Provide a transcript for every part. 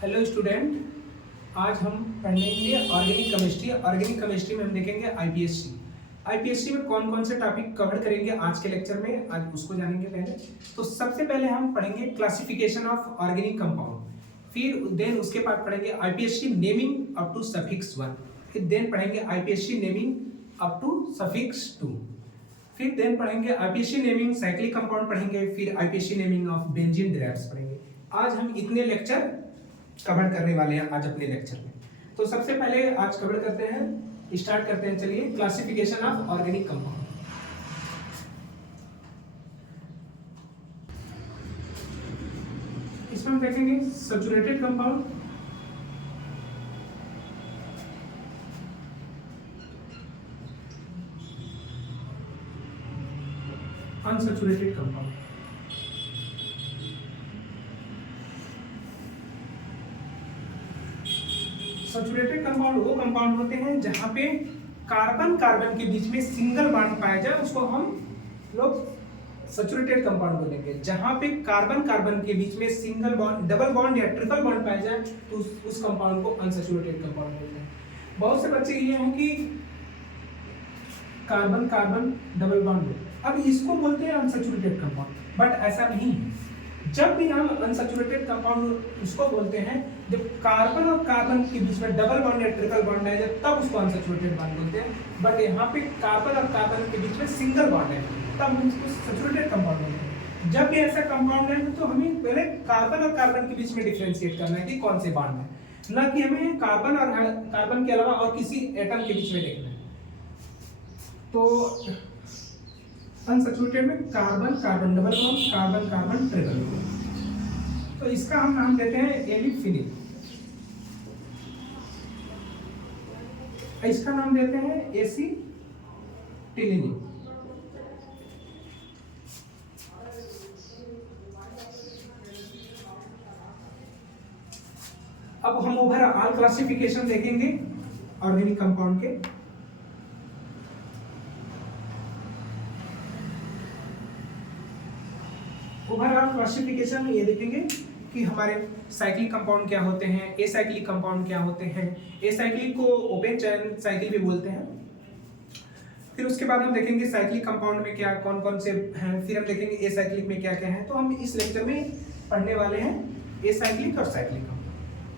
Hello student, आज हम पढ़ेंगे ऑर्गेनिक केमिस्ट्री। ऑर्गेनिक केमिस्ट्री में हम देखेंगे आईपीएससी। आईपीएससी में कौन कौन से टॉपिक कवर करेंगे आज के लेक्चर में, आज उसको जानेंगे। पहले तो सबसे पहले हम पढ़ेंगे क्लासिफिकेशन ऑफ ऑर्गेनिक कंपाउंड, फिर देन उसके बाद पढ़ेंगे IPSC naming up to suffix 1, फिर देन पढ़ेंगे IPSC naming up to suffix 2, फिर देन पढ़ेंगे आईपीएससी नेमिंग साइक्लिक कंपाउंड पढ़ेंगे, फिर IPSC naming of benzene drives पढ़ेंगे। आज हम इतने लेक्चर कवर करने वाले हैं आज अपने लेक्चर में। तो सबसे पहले आज कवर करते हैं, स्टार्ट करते हैं। चलिए, क्लासिफिकेशन ऑफ ऑर्गेनिक कंपाउंड। इसमें हम देखेंगे saturated compound, unsaturated compound. Saturated compound वो कंपाउंड होते हैं जहां पे कार्बन कार्बन के बीच में सिंगल बॉन्ड पाया जाए, उसको हम लोग सैचुरेटेड कंपाउंड बोलेंगे। जहां पे कार्बन कार्बन के बीच में सिंगल बॉन्ड, डबल बॉन्ड या ट्रिपल बॉन्ड पाया जाए तो उस कंपाउंड को अनसैचुरेटेड कंपाउंड बोलते हैं। बहुत से बच्चे ये हैं कि कार्बन कार्बन डबल बॉन्ड, अब इसको बोलते हैं अनसैचुरेटेड कंपाउंड, बट ऐसा नहीं है। जब भी हम अनसैचुरेटेड कंपाउंड उसको बोलते हैं जब कार्बन और कार्बन के बीच में डबल बॉन्ड या ट्रिपल बॉन्ड है, तब उसको अनसैचुरेटेड बॉन्ड बोलते हैं। बट यहाँ पे कार्बन और कार्बन के बीच में सिंगल बॉन्ड है, तब हम उसको सैचुरेटेड कंपाउंड बोलते हैं। जब भी ऐसा कंपाउंड है तो हमें पहले कार्बन और कार्बन के बीच में डिफरेंशिएट करना है कि कौन से बॉन्ड है, ना कि हमें कार्बन और कार्बन के अलावा और किसी एटम के बीच में देखना है। तो अनसैचुरेटेड में carbon carbon double bond, carbon carbon triple bond. तो इसका हम नाम देते हैं एलिफिनिल, इसका नाम देते हैं एसिटिलिन। अब हम ओवरऑल क्लासिफिकेशन देखेंगे ऑर्गेनिक कंपाउंड के। ओवरऑल क्लासिफिकेशन में ये देखेंगे कि हमारे साइक्लिक कंपाउंड क्या होते हैं, एसाइक्लिक कंपाउंड क्या होते हैं। एसाइक्लिक को ओपन चैन साइकिल भी बोलते हैं। फिर उसके बाद हम देखेंगे साइक्लिक कंपाउंड में क्या कौन कौन से हैं, फिर हम देखेंगे एसाइक्लिक में क्या क्या है। तो हम इस लेक्चर में पढ़ने वाले हैं एसाइक्लिक और साइक्लिक कंपाउंड।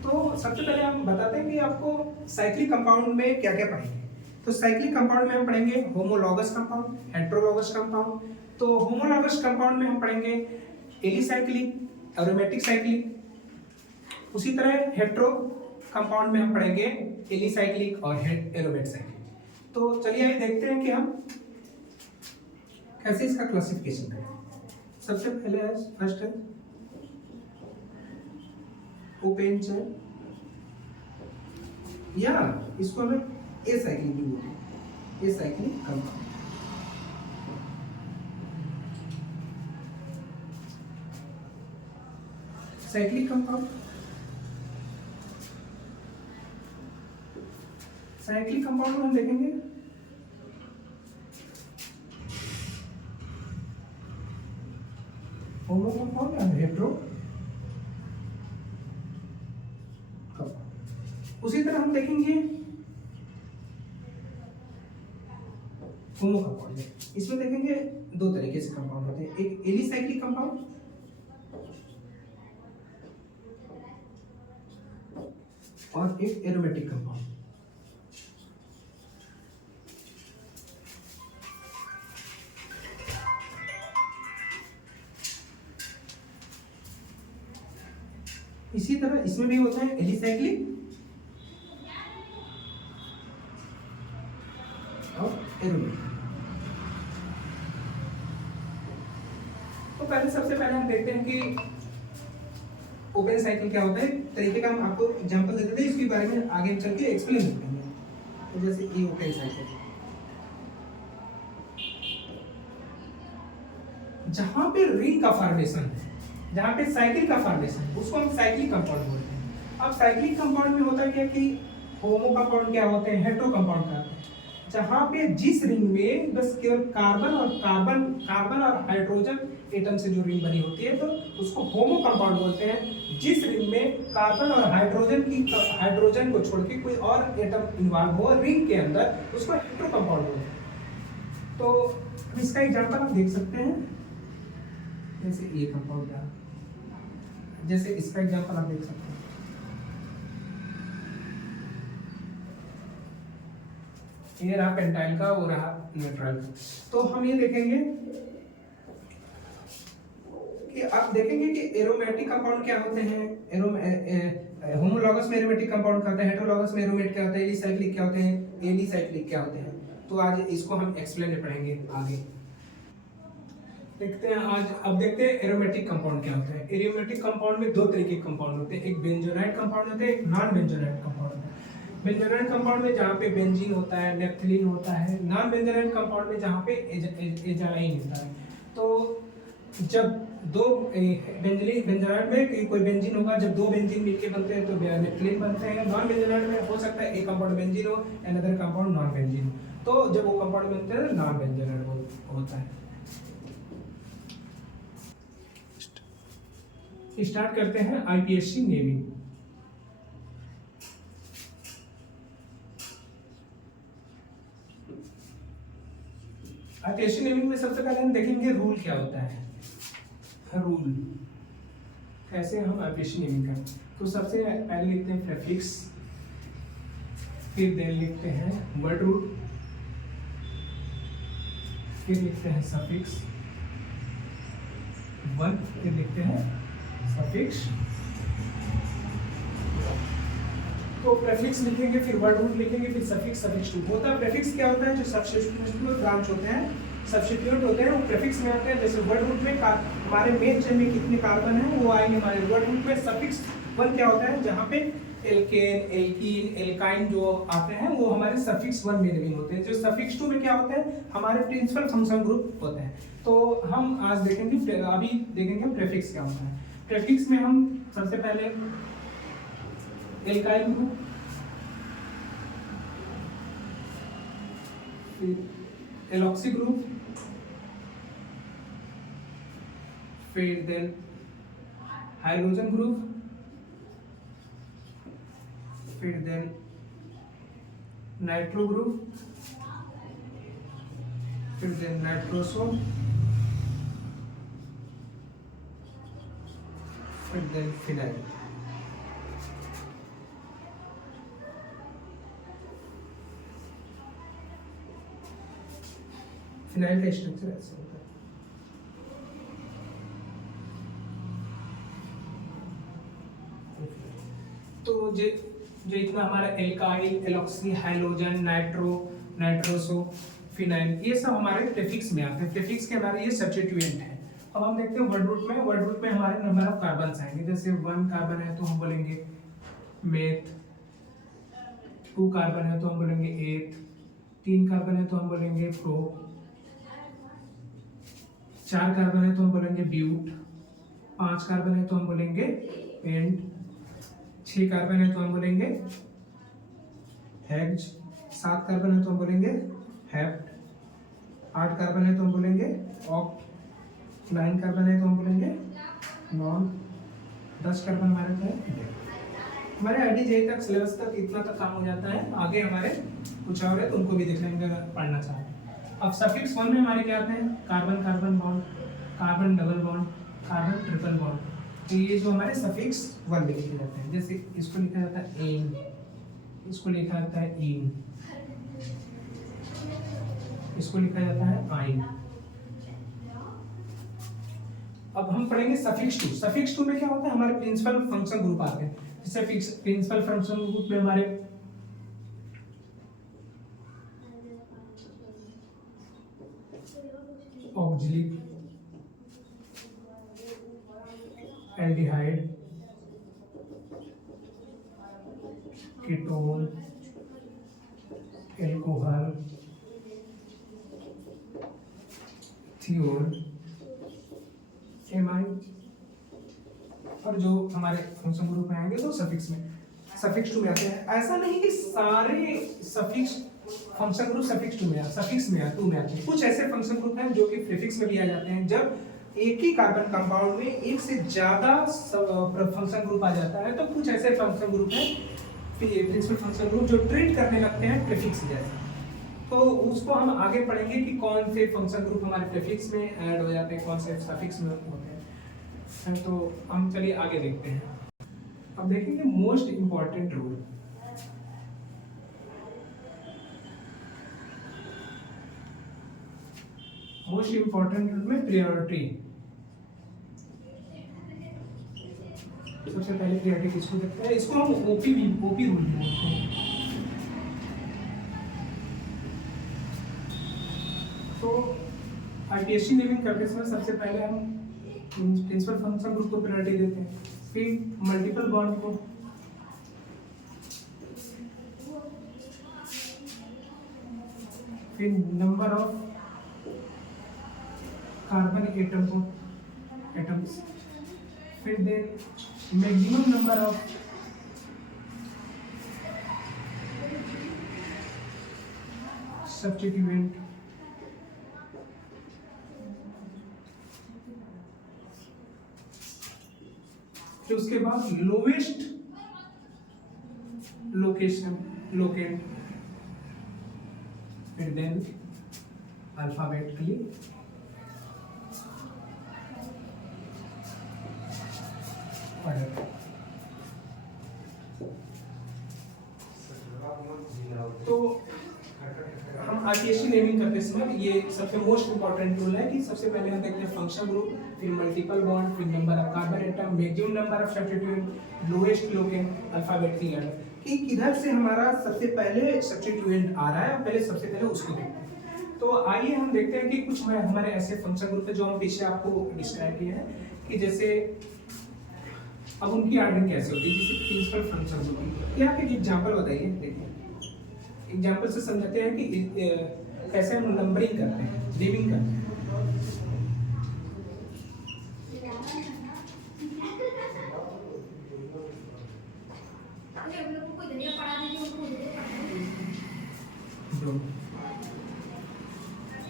तो सबसे पहले हम बताते हैं कि आपको साइक्लिक कंपाउंड में क्या क्या पढ़ेंगे। तो साइक्लिक कंपाउंड में हम पढ़ेंगे होमोलॉगस कंपाउंड, हेटेरोलॉगस कंपाउंड। तो होमोलॉगस कंपाउंड में हम पढ़ेंगे एलिसाइक्लिक, एरोमेटिक साइक्लिक। उसी तरह हेटेरो कंपाउंड में हम पढ़ेंगे एलिसाइक्लिक और एरोमेट साइक्लिक। तो चलिए आइए देखते हैं कि हम कैसे इसका क्लासिफिकेशन करें। सबसे पहले है फर्स्ट है ओपन चेन, या इसको हमें एसाइक्लिक भी बोलते हैं, acyclic compound. Cyclic compound, cyclic compound में हम देखेंगे होमो कंपाउंड या हेटेरो कंपाउंड। उसी तरह हम देखेंगे होमो कंपाउंड में, इसमें देखेंगे दो तरीके से कंपाउंड होते हैं, एक एलिसाइक्लिक कंपाउंड और एक एरोमेटिक कंपाउंड। इसी तरह इसमें भी होता है एलिसाइक्लिक और एरोमेटिक। तो पहले सबसे पहले हम देखते हैं कि ओपन साइकिल क्या होता है। तरीके का हम आपको एग्जांपल देते थे, इसके बारे में आगे चल के एक्सप्लेन करेंगे। तो जैसे ये ओपन साइकिल, जहां पे रिंग का फॉर्मेशन है, जहां पे साइकिल का फॉर्मेशन है, उसको हम साइक्लिक कंपाउंड बोलते हैं। अब साइक्लिक कंपाउंड में होता क्या कि होमो कंपाउंड क्या होते हैं, हेटेरो कंपाउंड क्या होते हैं। जहां पे जिस रिंग में बस केवल कार्बन और हाइड्रोजन एटम से जो रिंग बनी होती है तो उसको होमो कंपाउंड बोलते हैं। जिस रिंग में कार्बन और हाइड्रोजन को छोड़ के कोई और एटम इन्वॉल्व हो रिंग के अंदर, उसको हेटेरो कंपाउंड बोलते हैं। तो इसका एग्जांपल आप देख सकते हैं, जैसे ये कंपाउंड है, जैसे इसका एग्जांपल आप देख सकते हैं, ये रहा पेंटाइल का, वो रहा न्यूट्रल। तो हम ये देखेंगे कि आप देखेंगे कि एरोमेटिक कंपाउंड क्या होते हैं, होमोलॉगस में एरोमेटिक कंपाउंड क्या होते हैं, हेटेरोलॉगस में एरोमेट क्या होते हैं, एलिसाइक्लिक क्या होते हैं, एलिसाइक्लिक क्या होते हैं। तो आज इसको हम एक्सप्लेन पढ़ेंगे आगे। देखते हैं आज, अब देखते हैं एरोमेटिक कंपाउंड क्या होते हैं। एरोमेटिक कंपाउंड में दो तरीके के कंपाउंड होते हैं, एक बेंजोनाइट कंपाउंड होते हैं, एक नॉन बेंजोनाइट कंपाउंड होता है। बेंजोनाइट कंपाउंड में जहाँ पे बेंजीन होता है, नेफ्थलीन होता है। नॉन बेंजोनाइट कंपाउंड में जहाँ पे एजाइल होता है। तो जब दो बेंजोनाइट में कोई बेंजीन होगा, जब दो बेंजीन मिलके बनते हैं तो नेफ्थलीन बनते हैं। नॉन बेंजोनाइट में हो सकता है एक कंपाउंड बेंजीन हो, अनदर कंपाउंड नॉन बेंजीन हो। तो जब वो कंपाउंड बनते हैं नॉन बेंजोनाइट होता है। स्टार्ट करते हैं आईपीएससी नेमिंग। आईपीएससी नेमिंग में सबसे पहले हम देखेंगे रूल क्या होता है। रूल कैसे हम आईपीएससी नेमिंग करते हैं। तो सबसे पहले लिखते हैं प्रीफिक्स, फिर देन लिखते हैं वर्ड रूट, फिर लिखते हैं सफिक्स 1, फिर लिखते हैं सफिक्स। तो प्रीफिक्स लिखेंगे, फिर वर्ड रूट लिखेंगे, फिर सफिक्स 2 होता है। प्रीफिक्स क्या होता है, जो सब्स्टिट्यूट ब्रांच होते हैं, सब्स्टिट्यूट होते हैं, वो प्रीफिक्स में आते हैं। जैसे वर्ड रूट में हमारे मेन चेन में कितने कार्बन हैं वो आएंगे हमारे वर्ड रूट में। सफिक्स 1 क्या होता है, जहाँ पे एल्केन, एल्कीन, एल्काइन जो आते हैं वो हमारे सफिक्स 1 में लिविंग होते हैं। जो सफिक्स 2 में क्या होते हैं, हमारे प्रिंसिपल फंक्शन ग्रुप होते हैं। तो हम आज देखेंगे, अभी देखेंगे प्रीफिक्स क्या होता है। प्रीफिक्स में हम सबसे पहले एल्काइल ग्रुप, फिर एलॉक्सी ग्रुप, फिर देन हाइड्रोजन ग्रुप, फिर देन नाइट्रो ग्रुप, फिर देन नाइट्रोसो, फिर देन फिनाइल। फिनाइल का स्ट्रक्चर ऐसे होता है। तो जो इतना हमारा alkyl, alkoxy, hydrogen, nitro, nitroso, phenyl, ये सब हमारे प्रीफिक्स में आते हैं। प्रीफिक्स के हमारे ये सब्स्टिट्यूएंट है। अब हम देखते हैं वर्ड रूट में। वर्ड रूट में हमारे नंबर ऑफ कार्बन आएंगे। जैसे 1 कार्बन है तो हम बोलेंगे मेथ, 2 कार्बन है तो हम बोलेंगे एथ, 3 कार्बन है तो हम बोलेंगे प्रो, 4 कार्बन है तो हम बोलेंगे ब्यूट, 5 कार्बन है तो हम बोलेंगे पेंट, 6 कार्बन है तो हम बोलेंगे हेक्स, 7 कार्बन है तो हम बोलेंगे हेप्ट, 8 कार्बन है तो हम बोलेंगे ऑक्ट, 9 कार्बन है तो हम बोलेंगे नॉन, 10 कार्बन हमारे तो है। हमारे आईडी जे तक सिलेबस तक इतना तक काम हो जाता है। आगे हमारे कुछ और है तो उनको भी देख लेंगे अगर पढ़ना चाहते हैं। अब सफिक्स 1 में हमारे क्या आते हैं, carbon carbon bond, carbon double bond, carbon triple bond. तो ये जो हमारे सफिक्स 1 में लिखे जाते हैं। जैसे इसको लिखा जाता है एन, इसको लिखा जाता है इन, इसको लिखा जाता है आइन। अब हम पढ़ेंगे सफिक्स 2। सफिक्स 2 में क्या होता है, हमारे प्रिंसिपल फंक्शन ग्रुप आते हैं। जैसे प्रिंसिपल फंक्शन ग्रुप में हमारे ऑक्सिलिक, aldehyde, ketone, alcohol, thiol, amine, और जो हमारे फंक्शन ग्रुप में आएंगे तो सफिक्स में, सफिक्स 2 में आते हैं। ऐसा नहीं कि सारे सफिक्स फंक्शन ग्रुप सफिक्स 2 में आते हैं, 2 में आते हैं। कुछ ऐसे फंक्शन ग्रुप हैं जो कि प्रीफिक्स में भी आ जाते हैं। जब एक ही कार्बन कंपाउंड में एक से ज्यादा फंक्शन ग्रुप आ जाता है, तो कुछ ऐसे फंक्शन ग्रुप हैं प्रिंसिपल फंक्शन ग्रुप जो ट्रीट करने लगते हैं प्रीफिक्स जैसे। तो उसको हम आगे पढ़ेंगे कि कौन से फंक्शन ग्रुप हमारे प्रीफिक्स में ऐड हो जाते हैं, कौन से सफिक्स में होते हैं। तो हम चलिए आगे देखते हैं। अब देखेंगे most important rule. Most important rule में प्रायोरिटी। सबसे पहले प्रायोरिटी किसको देखते हैं, इसको हम ओपी रूल बोलते हैं। तो आईपीएससी नेमिंग करते समय सबसे पहले हम प्रिंसिपल फंक्शन ग्रुप को प्रायोरिटी देते हैं, फिर मल्टीपल बॉन्ड को, फिर नंबर ऑफ कार्बन एटम्स, फिर then maximum number of substituent, फिर उसके बाद लोवेस्ट लोकेंट, फिर देन अल्फाबेटिकली ऑर्डर। तो हम आईपीएससी नेमिंग करते समय ये सबसे मोस्ट इंपॉर्टेंट रूल है कि सबसे पहले हम देखते हैं फंक्शन ग्रुप, फिर मल्टीपल बॉन्ड, फिर number of carbon atom, maximum number of substituent, lowest locant, alphabetically order, कि किधर से हमारा सबसे पहले सब्स्टिट्यूएंट आ रहा है, पहले सबसे पहले उसको देखते हैं। तो आइए हम देखते हैं कि कुछ हमारे ऐसे फंक्शन ग्रुप है जो हम पीछे आपको डिस्क्राइब किए हैं, कि जैसे अब उनकी ऑर्डरिंग कैसे होती है, जैसे प्रिंसिपल फंक्शन ग्रुप। यहाँ पे एग्जांपल बताइए, देखिए एग्जांपल से समझते हैं कि कैसे हम नंबरिंग करते हैं, नेमिंग करते हैं।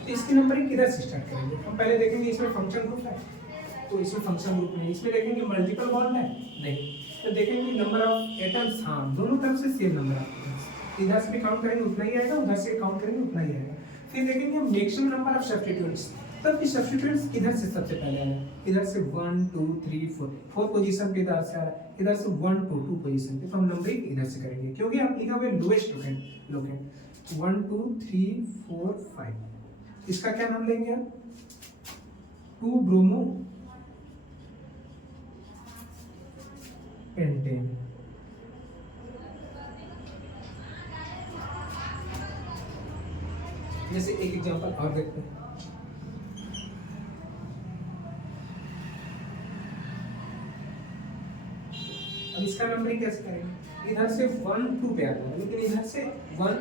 इसकी नंबरिंग किधर से स्टार्ट करेंगे, हम पहले देखेंगे इसमें फंक्शन ग्रुप है, तो इसमें फंक्शन ग्रुप नहीं, इसमें देखेंगे मल्टीपल बॉन्ड है नहीं, तो देखेंगे नंबर ऑफ एटम्स, हाँ दोनों तरफ से सेम नंबर ऑफ एटम्स, इधर से भी काउंट करेंगे उतना ही आएगा, उधर से काउंट करेंगे उतना ही आएगा। फिर देखेंगे मैक्सिमम नंबर ऑफ सब्स्टिट्यूएंट्स, तब कि सब्स्टिट्यूएंट्स किधर से सबसे पहले आएगा, इधर से 1 2 3 4 पोजीशन पे इधर से आ रहा है, इधर से 1 2 2 पोजीशन पे, तो हम नंबरिंग इधर से करेंगे क्योंकि आप लिखा हुआ है लोएस्ट लोकेंट 1 2 3 4 5। इसका क्या नाम लेंगे आप, 2 ब्रोमो पेंटेन। जैसे एक एग्जांपल और देखते हैं, अब इसका नंबरिंग कैसे करेंगे, इधर से 1 2 पे आ रहा है, लेकिन इधर से 1,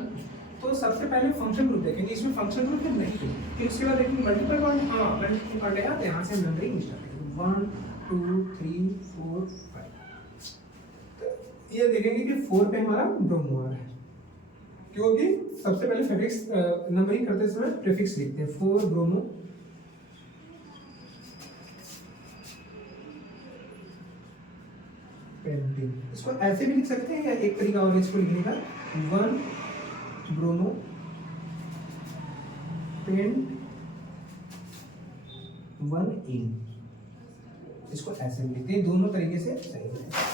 तो सबसे पहले फंक्शन ग्रुप देखेंगे, इसमें फंक्शन ग्रुप नहीं है, फिर उसके बाद देखेंगे मल्टीपल बॉन्ड, हाँ मल्टीपल बॉन्ड है, तो यहाँ से नंबरिंग स्टार्ट करेंगे 1 2 3 4 5। तो ये देखेंगे कि 4 पे हमारा ब्रोमो आ रहा है, क्योंकि सबसे पहले प्रीफिक्स नंबरिंग करते समय प्रीफिक्स लिखते हैं, 4 ब्रोमो पेंटेन। इसको ऐसे भी लिख सकते हैं या एक तरीका और इसको लिखने का, 1 ब्रोमो पेंट 1 इन, इसको ऐसे भी लिखते हैं, दोनों तरीके से सही है।